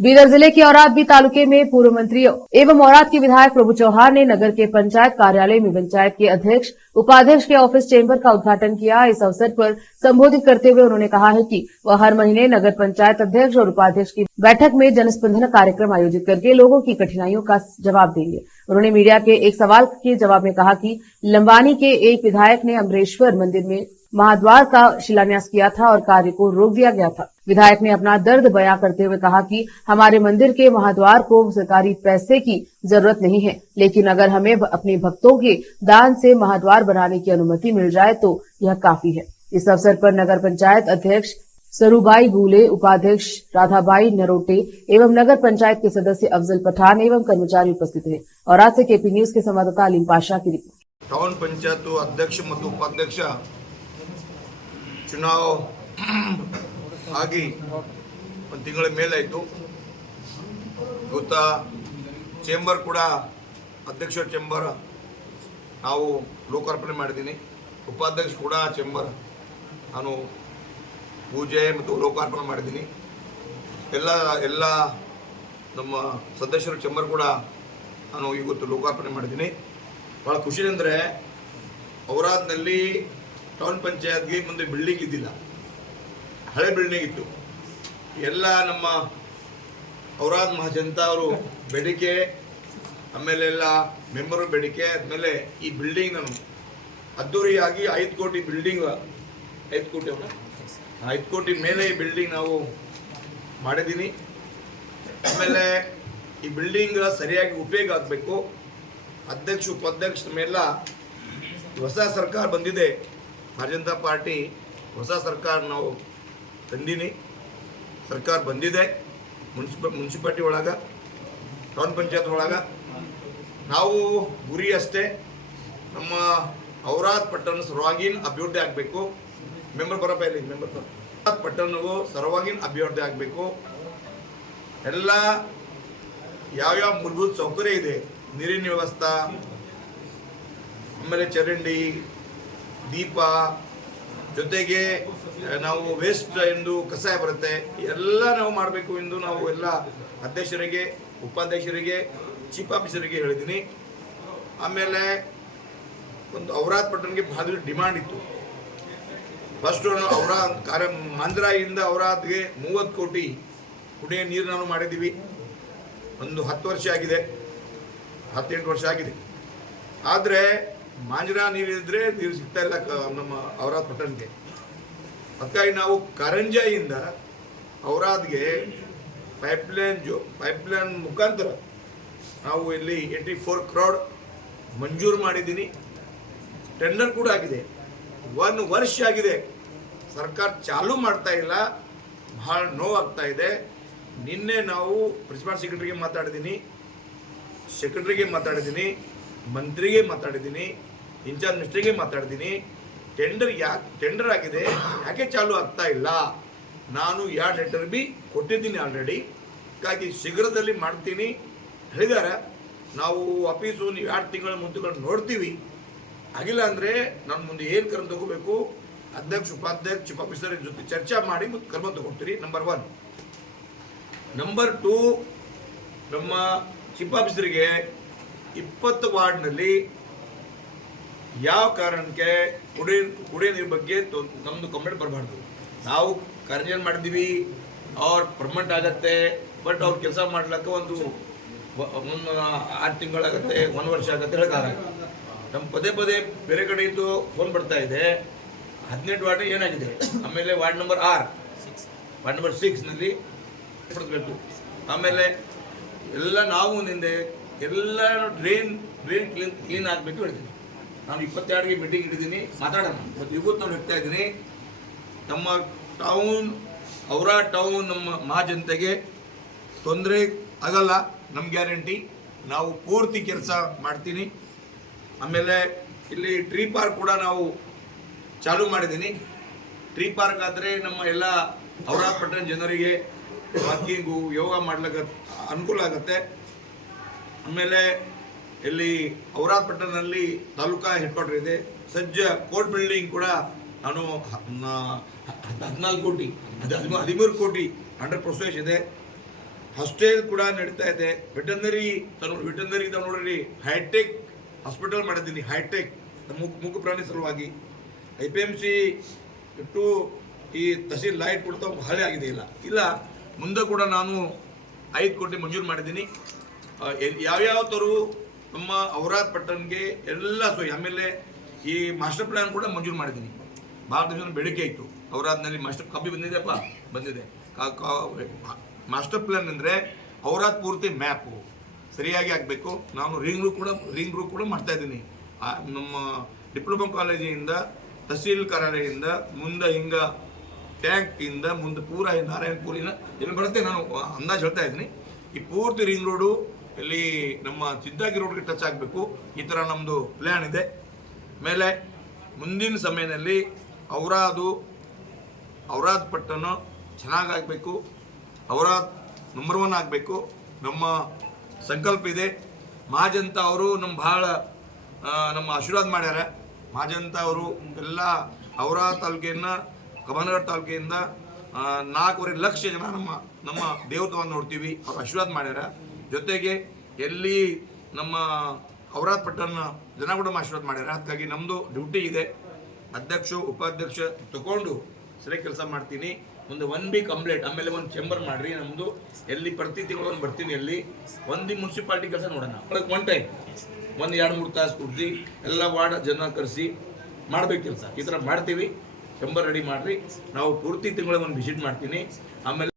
बीदर जिले के औरादबी तालुके में पूर्व मंत्री एवं औराद के विधायक प्रभु चौहान ने नगर के पंचायत कार्यालय में पंचायत के अध्यक्ष उपाध्यक्ष के ऑफिस चेंबर का उद्घाटन किया। इस अवसर पर संबोधित करते हुए उन्होंने कहा है कि वह हर महीने नगर पंचायत अध्यक्ष और उपाध्यक्ष की बैठक में जनस्पंदन कार्यक्रम आयोजित करके लोगों की कठिनाइयों का जवाब देंगे। उन्होंने मीडिया के एक सवाल के जवाब में कहा कि लंबानी के एक विधायक ने अमरेश्वर मंदिर में महाद्वार का शिलान्यास किया था और कार्य को रोक दिया गया था। विधायक ने अपना दर्द बयां करते हुए कहा कि हमारे मंदिर के महाद्वार को सरकारी पैसे की जरूरत नहीं है, लेकिन अगर हमें अपने भक्तों के दान से महाद्वार बनाने की अनुमति मिल जाए तो यह काफी है। इस अवसर पर नगर पंचायत अध्यक्ष सरूबाई गुले, उपाध्यक्ष राधाबाई नरोटे एवं नगर पंचायत के सदस्य अफजल पठान एवं कर्मचारी उपस्थित थे। और आज से केपी न्यूज के संवाददाता अलीम पाशा की रिपोर्ट। टाउन पंचायत अध्यक्ष ಮತ್ತು ಉಪಾಧ್ಯಕ್ಷ ಚುನಾವ ಆಗಿ ಒಂದು ತಿಂಗಳ ಮೇಲಾಯಿತು। ಇವತ್ತು ಚೇಂಬರ್ ಕೂಡ ಅಧ್ಯಕ್ಷರ ಚೇಂಬರ್ ನಾವು ಲೋಕಾರ್ಪಣೆ ಮಾಡಿದ್ದೀನಿ। ಉಪಾಧ್ಯಕ್ಷ ಕೂಡ ಚೇಂಬರ್ ನಾನು ಪೂಜೆ ಮತ್ತು ಲೋಕಾರ್ಪಣೆ ಮಾಡಿದ್ದೀನಿ। ಎಲ್ಲ ನಮ್ಮ ಸದಸ್ಯರ ಚೇಂಬರ್ ಕೂಡ ನಾನು ಇವತ್ತು ಲೋಕಾರ್ಪಣೆ ಮಾಡಿದ್ದೀನಿ। ಭಾಳ ಖುಷಿ ಅಂದರೆ ಔರಾದ್ನಲ್ಲಿ ಟೌನ್ ಪಂಚಾಯತ್ಗೆ ಮುಂದೆ ಬಿಲ್ಡಿಂಗ್ ಇದ್ದಿಲ್ಲ, ಹಳೆ ಬಿಲ್ಡಿಂಗ್ ಇತ್ತು। ಎಲ್ಲ ನಮ್ಮ ಔರಾದ್ ಮಹಾಜನತಾ ಅವರು ಬೇಡಿಕೆ, ಆಮೇಲೆ ಎಲ್ಲ ಮೆಂಬರು ಬೇಡಿಕೆ ಆದಮೇಲೆ ಈ ಬಿಲ್ಡಿಂಗ್ ನಾನು ಅದ್ದೂರಿಯಾಗಿ 5 ಕೋಟಿ ಬಿಲ್ಡಿಂಗ್ 5 ಕೋಟಿ ಮೇಲೆ ಈ ಬಿಲ್ಡಿಂಗ್ ನಾವು ಮಾಡಿದ್ದೀನಿ। ಆಮೇಲೆ ಈ ಬಿಲ್ಡಿಂಗ್ ಸರಿಯಾಗಿ ಉಪಯೋಗ ಆಗಬೇಕು। ಅಧ್ಯಕ್ಷ ಉಪಾಧ್ಯಕ್ಷ ಮೇಲೆಲ್ಲ ಹೊಸ ಸರ್ಕಾರ ಬಂದಿದೆ, ಭಾರತೀಯ ಜನತಾ ಪಾರ್ಟಿ ಹೊಸ ಸರ್ಕಾರ ನಾವು ತಂದೀನಿ, ಸರ್ಕಾರ ಬಂದಿದೆ। ಮುನ್ಸಿಪಾಲ್ಟಿ ಒಳಗೆ ಟೌನ್ ಪಂಚಾಯತ್ ಒಳಗೆ ನಾವು ಗುರಿ ಅಷ್ಟೇ, ನಮ್ಮ ಔರಾದ್ ಪಟ್ಟಣ ಸರ್ವಾಂಗೀಣ ಅಭಿವೃದ್ಧಿ ಆಗಬೇಕು। ಮೆಂಬರ್ ಬರಪ್ಪ ಇಲ್ಲಿ, ಔರಾದ್ ಪಟ್ಟಣವು ಸರ್ವಾಂಗೀಣ ಅಭಿವೃದ್ಧಿ ಆಗಬೇಕು। ಎಲ್ಲ ಯಾವ್ಯಾವ ಮೂಲಭೂತ ಸೌಕರ್ಯ ಇದೆ, ನೀರಿನ ವ್ಯವಸ್ಥೆ, ಆಮೇಲೆ ಚರಂಡಿ, ದೀಪ, ಜೊತೆಗೆ ನಾವು ವೇಸ್ಟ್ ಎಂದು ಕಸಾಯ ಬರುತ್ತೆ, ಎಲ್ಲ ನಾವು ಮಾಡಬೇಕು ಎಂದು ನಾವು ಎಲ್ಲ ಅಧ್ಯಕ್ಷರಿಗೆ, ಉಪಾಧ್ಯಕ್ಷರಿಗೆ, ಚೀಫ್ ಆಫೀಸರಿಗೆ ಹೇಳಿದ್ದೀನಿ। ಆಮೇಲೆ ಒಂದು ಔರಾದ್ ಪಟ್ಟಣಕ್ಕೆ ಭಾಳ ಡಿಮಾಂಡ್ ಇತ್ತು। ಫಸ್ಟು ಔರಾದ್ ಮಾಂಜ್ರಾಯಿಂದ ಔರಾದ್ಗೆ 30 ಕೋಟಿ ಕುಡಿಯೋ ನೀರು ನಾವು ಮಾಡಿದ್ದೀವಿ। ಒಂದು 10 ವರ್ಷ ಆಗಿದೆ, 18 ವರ್ಷ ಆಗಿದೆ। ಆದರೆ ಮಾಂಜ್ರಾ ನೀರಿದ್ರೆ ನೀರು ಸಿಗ್ತಾ ಇಲ್ಲ ನಮ್ಮ ಔರಾದ್ ಪಟ್ಟಣಕ್ಕೆ। ಅದಕ್ಕಾಗಿ ನಾವು ಕಾರಂಜಾಯಿಂದ ಔರಾದ್ಗೆ ಪೈಪ್ಲೈನ್ ಮುಖಾಂತರ ನಾವು ಇಲ್ಲಿ 84 crore ಮಂಜೂರು ಮಾಡಿದ್ದೀನಿ। ಟೆಂಡರ್ ಕೂಡ ಆಗಿದೆ, 1 ವರ್ಷ ಆಗಿದೆ, ಸರ್ಕಾರ ಚಾಲೂ ಮಾಡ್ತಾ ಇಲ್ಲ, ಭಾಳ ನೋವಾಗ್ತಾ ಇದೆ। ನಿನ್ನೆ ನಾವು ಪ್ರಿನ್ಸಿಪಾಲ್ ಸೆಕ್ರೆಟರಿಗೆ ಮಾತಾಡಿದ್ದೀನಿ, ಮಂತ್ರಿಗೆ ಮಾತಾಡಿದ್ದೀನಿ, ಇನ್ಚಾರ್ಜ್ ಮಿನಿಸ್ಟ್ರಿಗೆ ಮಾತಾಡಿದ್ದೀನಿ। ಟೆಂಡರ್ ಆಗಿದೆ, ಯಾಕೆ ಚಾಲೂ ಆಗ್ತಾ ಇಲ್ಲ? ನಾನು 2 ಲೆಟರ್ ಬಿ ಕೊಟ್ಟಿದ್ದೀನಿ ಆಲ್ರೆಡಿ, ಹಾಗಾಗಿ ಶೀಘ್ರದಲ್ಲಿ ಮಾಡ್ತೀನಿ ಹೇಳಿದ್ದಾರೆ। ನಾವು ಆಫೀಸು ನೀವು 2 ತಿಂಗಳ 3 ತಿಂಗಳು ನೋಡ್ತೀವಿ, ಆಗಿಲ್ಲ ಅಂದರೆ ನಾನು ಮುಂದೆ ಏನು ಕ್ರಮ ತಗೋಬೇಕು ಅಧ್ಯಕ್ಷ ಉಪಾಧ್ಯಕ್ಷ ಚೀಫ್ ಆಫೀಸರ್ ಜೊತೆ ಚರ್ಚೆ ಮಾಡಿ ಮತ್ತು ಕ್ರಮ ತಗೊಳ್ತೀರಿ। ನಂಬರ್ 1। ನಂಬರ್ 2, ನಮ್ಮ ಚೀಫ್ ಆಫೀಸರಿಗೆ 20 ವಾರ್ಡ್ನಲ್ಲಿ ಯಾವ ಕಾರಣಕ್ಕೆ ಕುಡಿಯೋ ನೀರು ಬಗ್ಗೆ ನಮ್ಮದು ಕಂಪ್ಲೇಂಟ್ ಬರಬಾರ್ದು। ನಾವು ಕಾರ್ಯ ಮಾಡಿದ್ದೀವಿ, ಅವ್ರು ಪರ್ಮನೆಂಟ್ ಆಗತ್ತೆ, ಬಟ್ ಅವ್ರು ಕೆಲಸ ಮಾಡ್ಲಿಕ್ಕೆ ಒಂದು 6 ತಿಂಗಳಾಗತ್ತೆ, 1 ವರ್ಷ ಆಗುತ್ತೆ ಹೇಳ್ತಾರೆ। ನಮ್ಮ ಪದೇ ಬೇರೆ ಕಡೆಯಿಂದ ಫೋನ್ ಬರ್ತಾ ಇದೆ, 18 ವಾರ್ಡ್ ಏನಾಗಿದೆ, ಆಮೇಲೆ ವಾರ್ಡ್ ನಂಬರ್ 6ನಲ್ಲಿ ಪಡಿಸ್ಬೇಕು। ಆಮೇಲೆ ಎಲ್ಲ ನಾವು ನಿಂದೆ ಎಲ್ಲ ಡ್ರೈನ್ ಕ್ಲೀನ್ ಆಗಬೇಕು ಹೇಳ್ತೀನಿ। ನಾನು 22ಗೆ ಮೀಟಿಂಗ್ ಇಟ್ಟಿದ್ದೀನಿ, ಮಾತಾಡೋಣ। ಮತ್ತು ಇವತ್ತು ನಾನು ಹೇಳ್ತಾ ಇದ್ದೀನಿ, ನಮ್ಮ ಔರಾದ್ ಟೌನ್ ನಮ್ಮ ಮಹಾಜನತೆಗೆ ತೊಂದರೆ ಆಗಲ್ಲ, ನಮ್ಮ ಗ್ಯಾರಂಟಿ, ನಾವು ಪೂರ್ತಿ ಕೆಲಸ ಮಾಡ್ತೀನಿ। ಆಮೇಲೆ ಇಲ್ಲಿ ಟ್ರೀ ಪಾರ್ಕ್ ಕೂಡ ನಾವು ಚಾಲೂ ಮಾಡಿದ್ದೀನಿ। ಟ್ರೀ ಪಾರ್ಕ್ ಆದರೆ ನಮ್ಮ ಎಲ್ಲ ಔರಾದ್ ಪಟ್ಟಣ ಜನರಿಗೆ ವಾಕಿಂಗು, ಯೋಗ ಮಾಡ್ಲಿಕ್ಕೆ ಅನುಕೂಲ ಆಗುತ್ತೆ। ಆಮೇಲೆ ಇಲ್ಲಿ ಔರಾದ್ ಪಟ್ಟಣದಲ್ಲಿ ತಾಲೂಕಾ ಹೆಡ್ ಕ್ವಾರ್ಟರ್ ಇದೆ, ಸಜ್ಜ ಕೋರ್ಟ್ ಬಿಲ್ಡಿಂಗ್ ಕೂಡ ನಾನು 14 ಕೋಟಿ 13 ಕೋಟಿ ಅಂಡರ್ ಪ್ರೊಸೆಸ್ ಇದೆ। ಹಾಸ್ಟೆಲ್ ಕೂಡ ನಡೀತಾ ಇದೆ. ವೆಟರ್ನರಿ ನೋಡ್ರಿ ಹೈಟೆಕ್ ಹಾಸ್ಪಿಟಲ್ ಮಾಡಿದ್ದೀನಿ, ಹೈಟೆಕ್ ಮೂಕು ಪ್ರಾಣಿ ಸಲುವಾಗಿ. IPMC ಟು ಈ ತಹಸೀಲ್ ಲೈಟ್ ಕೊಡ್ತಾ ಹಳೆ ಆಗಿದೆ ಇಲ್ಲ ಮುಂದೆ ಕೂಡ ನಾನು 5 ಕೋಟಿ ಮಂಜೂರು ಮಾಡಿದ್ದೀನಿ. ಯಾವ್ಯಾವ ಥರು ನಮ್ಮ ಔರಾದ್ ಪಟ್ಟಣಗೆ ಎಲ್ಲ ಆಮೇಲೆ ಈ ಮಾಸ್ಟರ್ ಪ್ಲ್ಯಾನ್ ಕೂಡ ಮಂಜೂರು ಮಾಡಿದ್ದೀನಿ. ಭಾಳ ದಿವಸ ಬೇಡಿಕೆ ಇತ್ತು ಔರಾದ್ನಲ್ಲಿ ಮಾಸ್ಟರ್ ಕಾಪಿ ಬಂದಿದೆ. ಮಾಸ್ಟರ್ ಪ್ಲ್ಯಾನ್ ಅಂದರೆ ಔರಾದ್ ಪೂರ್ತಿ ಮ್ಯಾಪು ಸರಿಯಾಗಿ ಆಗಬೇಕು. ನಾನು ರಿಂಗ್ ರೂಟ್ ಕೂಡ ಮಾಡ್ತಾ ಇದ್ದೀನಿ. ನಮ್ಮ ಡಿಪ್ಲೊಮಾ ಕಾಲೇಜಿಂದ ತಹಸೀಲ್ ಕಾರ್ಯಾಲಯದಿಂದ ಮುಂದೆ ಟ್ಯಾಂಕ್ ಇಂದ ಮುಂದೆ ಪೂರ ನಾರಾಯಣಪುರಿನ ಎಲ್ಲಿ ಬರುತ್ತೆ ನಾನು ಅಂದಾಜು ಹೇಳ್ತಾ ಇದ್ದೀನಿ. ಈ ಪೂರ್ತಿ ರಿಂಗ್ ರೋಡು ಇಲ್ಲಿ ನಮ್ಮ ಸಿದ್ದಾಗಿ ರೋಡ್ಗೆ ಟಚ್ ಆಗಬೇಕು. ಈ ಥರ ನಮ್ಮದು ಪ್ಲ್ಯಾನ್ ಇದೆ. ಮೇಲೆ ಮುಂದಿನ ಸಮಯದಲ್ಲಿ ಔರಾದ್ ಪಟ್ಟಣ ಚೆನ್ನಾಗಾಗಬೇಕು, ಔರಾದ್ ನಂಬರ್ 1 ಆಗಬೇಕು. ನಮ್ಮ ಸಂಕಲ್ಪ ಇದೆ. ಮಹಾಜಂತ ಅವರು ನಮ್ಮ ಆಶೀರ್ವಾದ ಮಾಡ್ಯಾರ. ಮಹಾಜಂತ ಅವರು ಎಲ್ಲ ಔರಾದ್ ತಾಲೂಕಿನ ಕಮನಗಢ ತಾಲೂಕಿನಿಂದ 4.5 ಲಕ್ಷ ಜನ ನಮ್ಮ ದೇವತ್ವವನ್ನು ನೋಡ್ತೀವಿ. ಅವ್ರು ಆಶೀರ್ವಾದ ಮಾಡ್ಯಾರ. ಜೊತೆಗೆ ಎಲ್ಲಿ ನಮ್ಮ ಔರಾದ್ ಪಟ್ಟಣ ಜನ ಕೂಡ ಆಶೀರ್ವಾದ ಮಾಡ್ಯಾರ. ಅದಕ್ಕಾಗಿ ನಮ್ಮದು ಡ್ಯೂಟಿ ಇದೆ. ಅಧ್ಯಕ್ಷ ಉಪಾಧ್ಯಕ್ಷ ತಗೊಂಡು ಸರಿಯಾಗಿ ಕೆಲಸ ಮಾಡ್ತೀನಿ. ಒಂದು 1 ವೀಕ್ ಕಂಪ್ಲೀಟ್. ಆಮೇಲೆ ಒಂದು ಚೇಂಬರ್ ಮಾಡ್ರಿ. ನಮ್ಮದು ಎಲ್ಲಿ ಪ್ರತಿ ತಿಂಗಳು ಒಂದು ಬರ್ತೀನಿ. ಎಲ್ಲಿ ಒಂದು ಮುನ್ಸಿಪಾಲ್ಟಿ ಕೆಲಸ ನೋಡೋಣ. ಒನ್ ಟೈಮ್ 1-2-3 ತಾಸು ಕೂರಿಸಿ ಎಲ್ಲ ವಾರ್ಡ್ ಜನ ಕರೆಸಿ ಮಾಡ್ಬೇಕು ಕೆಲಸ. ಈ ಥರ ಮಾಡ್ತೀವಿ. ಚೇಂಬರ್ ರೆಡಿ ಮಾಡ್ರಿ. ನಾವು ಪೂರ್ತಿ ತಿಂಗಳ ಒಂದು ವಿಸಿಟ್ ಮಾಡ್ತೀನಿ. ಆಮೇಲೆ